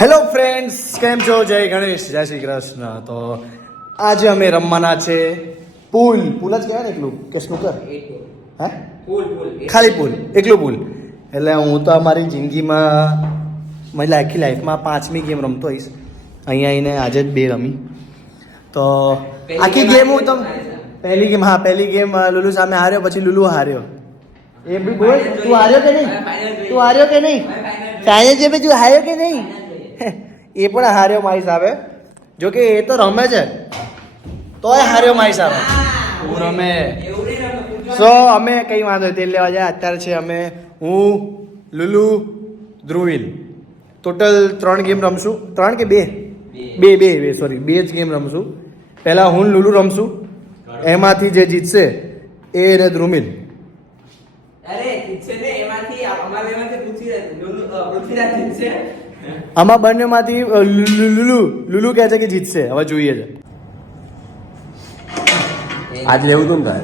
Hello friends, કેમ છો? જય ગણેશ, જય શ્રી કૃષ્ણ. તો આજે અમે રમવાના છે પુલ. પુલ જ કહેવાય ને એકલું કે સ્નૂકર? હે? ખાલી પુલ, એકલું પુલ. એટલે હું તો અમારી જિંદગીમાં મતલબ આખી લાઈફમાં 5મી ગેમ રમતો હોઈશ. અહીંયા આવીને આજે જ 2 રમી. તો આખી ગેમ હું તો પહેલી ગેમ લુલુ સામે હાર્યો, પછી લુલુ હાર્યો. એ બી બોલ, તું હાર્યો કે નહીં? તું હાર્યો કે નહીં? ફાઇનલ જે તું હાર્યો કે નહીં? એ પણ હાર્યો મારી સાહેબે. જો કે એ તો રમે છે તોય હાર્યો મારી સાહેબે. હું રમે સો અમે કઈ વાંધો તેલ લેવા જાય. અત્યારે છે અમે, હું, લુલુ, ધ્રુવિલ. ટોટલ 3 ગેમ રમશું. 3 કે 2? 2 સોરી, 2 જ ગેમ રમશું. પહેલા હું લુલુ રમશું. એમાંથી જે જીતશે એ ને ધ્રુમિલ. આમાં બંનેમાંથી લુલુ કહે છે કે જીતશે. હવે જોઈએ છે. આજ લેવું તું ને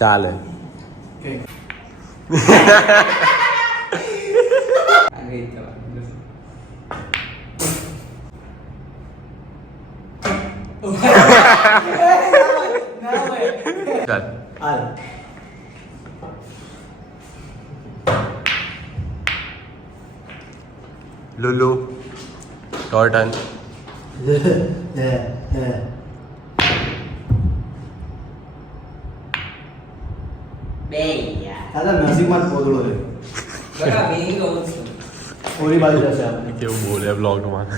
ચાલે. લુલુ ટોર્ટન નસીબમાં પોદળો છે. ઓલી બાજુ જશે આપણે. કેવું બોલે બ્લોગમાં.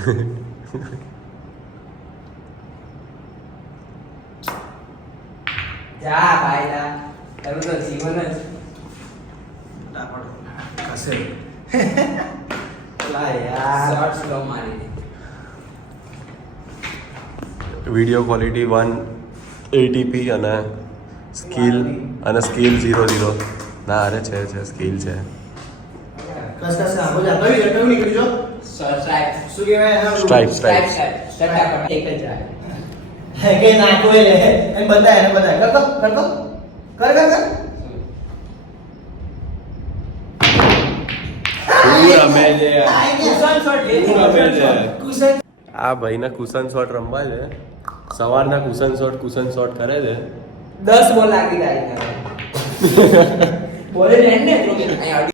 જા ભાઈ જા, તારું તો જીવન જ કશે શોર્ટ્સ લો મારી દે. વિડીયો ક્વોલિટી 180p અને સ્કિલ 0 ના અરે છે સ્કિલ છે. કસ આ બોલ કઈ નીકળી જો. સ્ટ્રાઇપ શું કહેવાય? સ્ટ્રાઇપ ફટાફટ એક જ જાય. હે કે ના કોઈ લે એમ બતાય કરતો કર આ ભાઈના કુશન શોટ રમવા છે. સવારના કુશન શોટ કરે છે. 10 બોલ લાગી જાય. બોલે લેન્ડ ને તો અહીંયા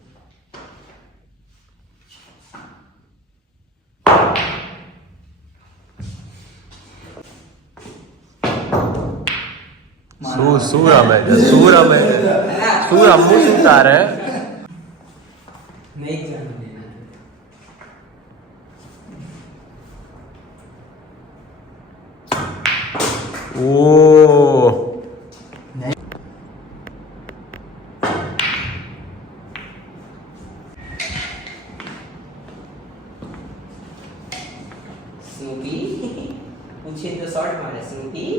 શું રમે છે? શું રમવું શું તારે? નહીં જાણું. ઓ સ્નૂપી પૂછે તો શોર્ટ મારે. સ્નૂપી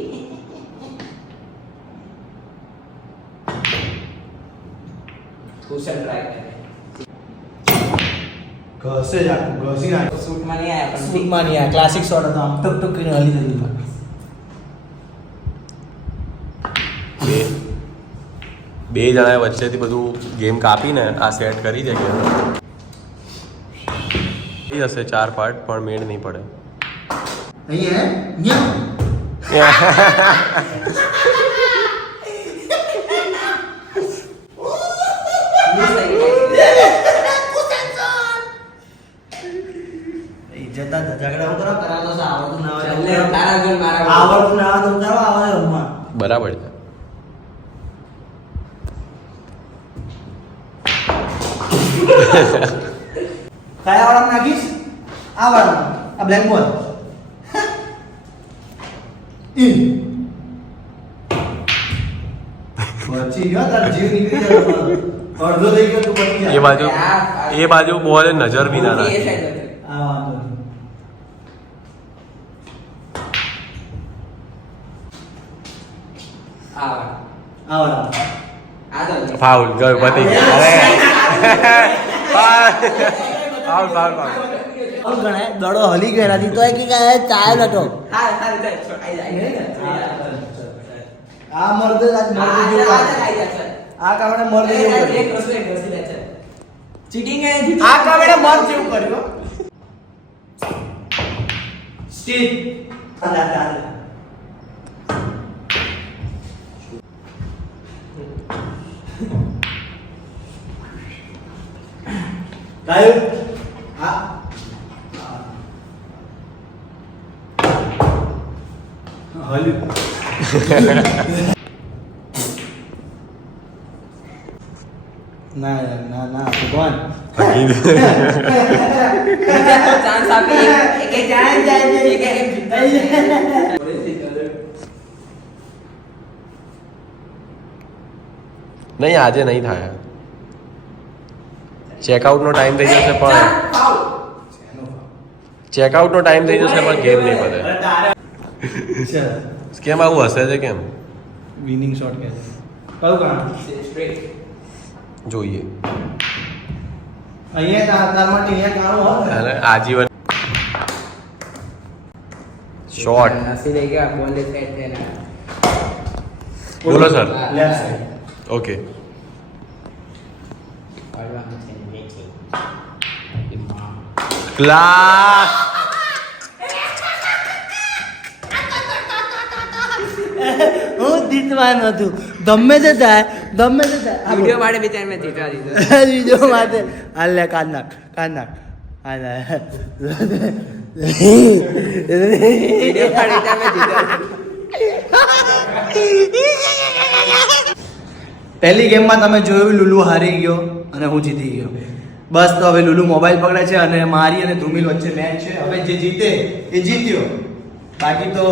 કુશન ટ્રાય કરે. ઘસે જ આખું ઘસી નાખ. શૂટમાં નહીં આયા પણ સ્પીડમાં નહીં આ ક્લાસિક શોટ હતો. આમ ટક ટક કરીને હલી જતી. બે જણા વચ્ચેથી બધું ગેમ કાપીને આ સેટ કરી છે. ગેમ હશે 4 પાર્ટ પણ મેળ નહીં પડે. બરાબર છે. કયા વાળા નાખીશ? આ વાળા, આ બ્લેક બોલ. પછી ગયો તાર જીવ નીકળી ગયો. અડધો થઈ ગયો તું બની જા. એ બાજુ બોલ નજર બી ના એ રાખે. સાઈડ હતો. આ વાંધો નહીં. આ વાળા. આ તો ફાઉલ ગયો પતી ગયો. ફાઉલ ગણે દડો હલી ગયો નથી તો કે ચાય નતો. હા છોડ આઈ જાય. આ મર્દ આજ મર્દ જેવું કામ. આ કામણે મર્દ જેવું કર્યું. चीटिंग है આ કામણે મર્દ જેવું કર્યું. સ્ટીપ કાયું આ હલ્યું ના યાર ના ના ભગવાન चांस आप एक एक जाए जाए एक एक जीता નહીં આજે નહીં થાય ચેકઆઉટ નો ટાઈમ થઈ જશે પણ ચેકઆઉટ નો ટાઈમ થઈ જશે પણ ગેમ નહીં પડે કેમ આવું હશે છે કેમ વિનિંગ શોટ કે છે કયું કામ स्ट्रेट જોઈએ અહીંયા તાર માટે અહીંયા કામ હોય અને આજીવન શોર્ટ नसी देगा बॉल ले सेट देना બોલો સર લેફ્ટ સાઈડ ઓકે और वहां से नीचे ક્લાસ હું જીતવાનું હતું ગમે તે થાય वीडियो वाले बेचारे में जीता दीजिए વિડીયો માટે હાલ લે કાઢ નાખ હાલ वीडियो वाले बेचारे में जीता પહેલી ગેમમાં તમે જોયું લુલુ હારી ગયો અને હું જીતી ગયો બસ તો હવે લુલુ મોબાઈલ પકડે છે અને મારી અને ધ્રુમિલ વચ્ચે મેચ છે હવે જે જીતે એ જીત્યો બાકી તો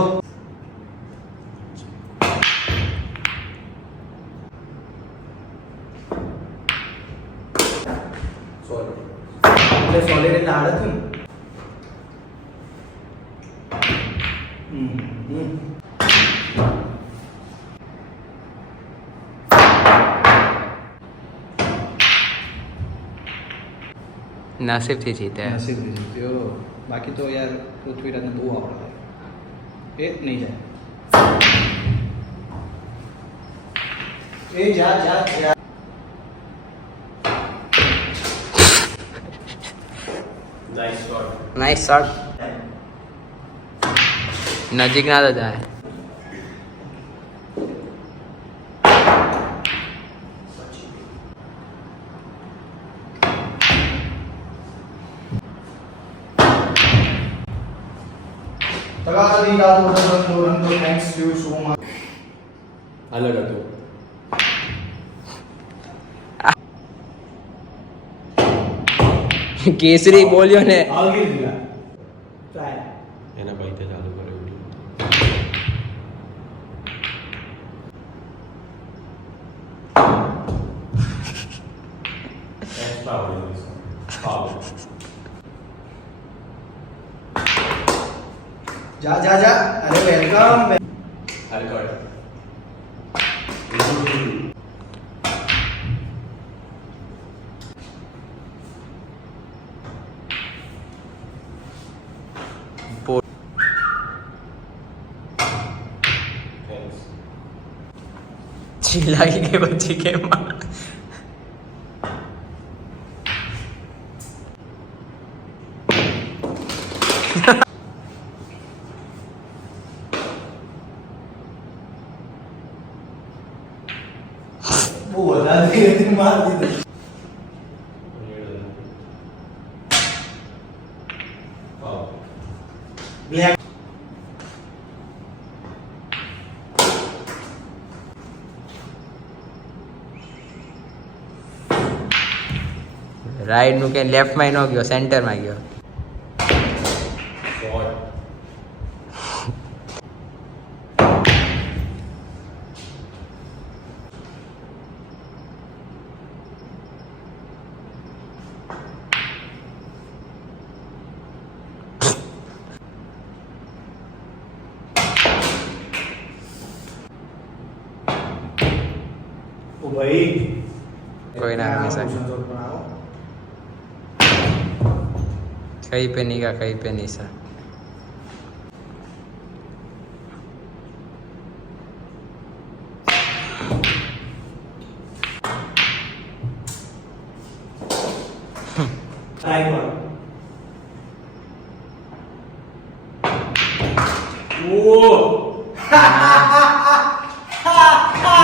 એટલે સોલિડ એટલે હાર હતું ને नसीब से जीता है નસીબ જીત્યો બાકી તો યાર પૃથ્વીરાજને બહુ આવડે એ નહીં જાય એ જા नाइस शॉट नजीक ना तो जाए થેન્ક્સ યુ સો મચ અલગ હતું केसरी बोलियो ने આગળ દીલા ટ્રાય એના પૈતે ચાલુ કર્યું જા અરે વેલકમ चिल्लाई के बच्ची के माँ બહુ વધારે માર દીધો બ્લેક રાઈટ નું કે લેફ્ટ માં નો ગયો સેન્ટર માં ગયો ઓ ભાઈ कोई ना नहीं सके कहीं पे नहीं का कहीं पे नहीं सर ટ્રાય કરો.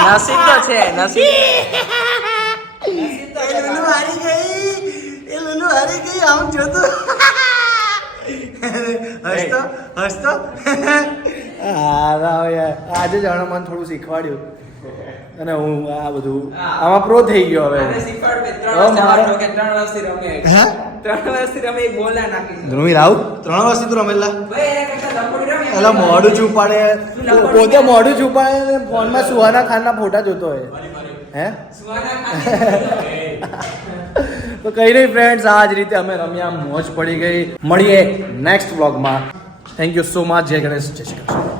નસીબ તો છે નસીબ એ લુલુ હારી ગઈ આમ જોતો હસતો આજે જાણે મને થોડું શીખવાડ્યું અને હું આ બધું આમાં પ્રો થઈ ગયો હવે. આને શીખવાડ બે, હવે મારે- 3 વર્ષથી રમે હે 3 વર્ષથી રમે એક બોલ ના નાખી ધ્રુવી રાવ 3 વર્ષથી તું રમેલા ભાઈ એને કરતા લંબોડી રમે એલા મોઢું છુપાડે પોતે મોઢું છુપાડે ને ફોનમાં સુહાના ખાનના ફોટા જોતો હોય હે સુવાના ખાતે તો કઈ નહીં ફ્રેન્ડ્સ આ જ રીતે અમે રમ્યા મોજ પડી ગઈ. મળીએ નેક્સ્ટ વ્લોગમાં. Thank you so much. જય ગણેશ, જય શ્રી કૃષ્ણ.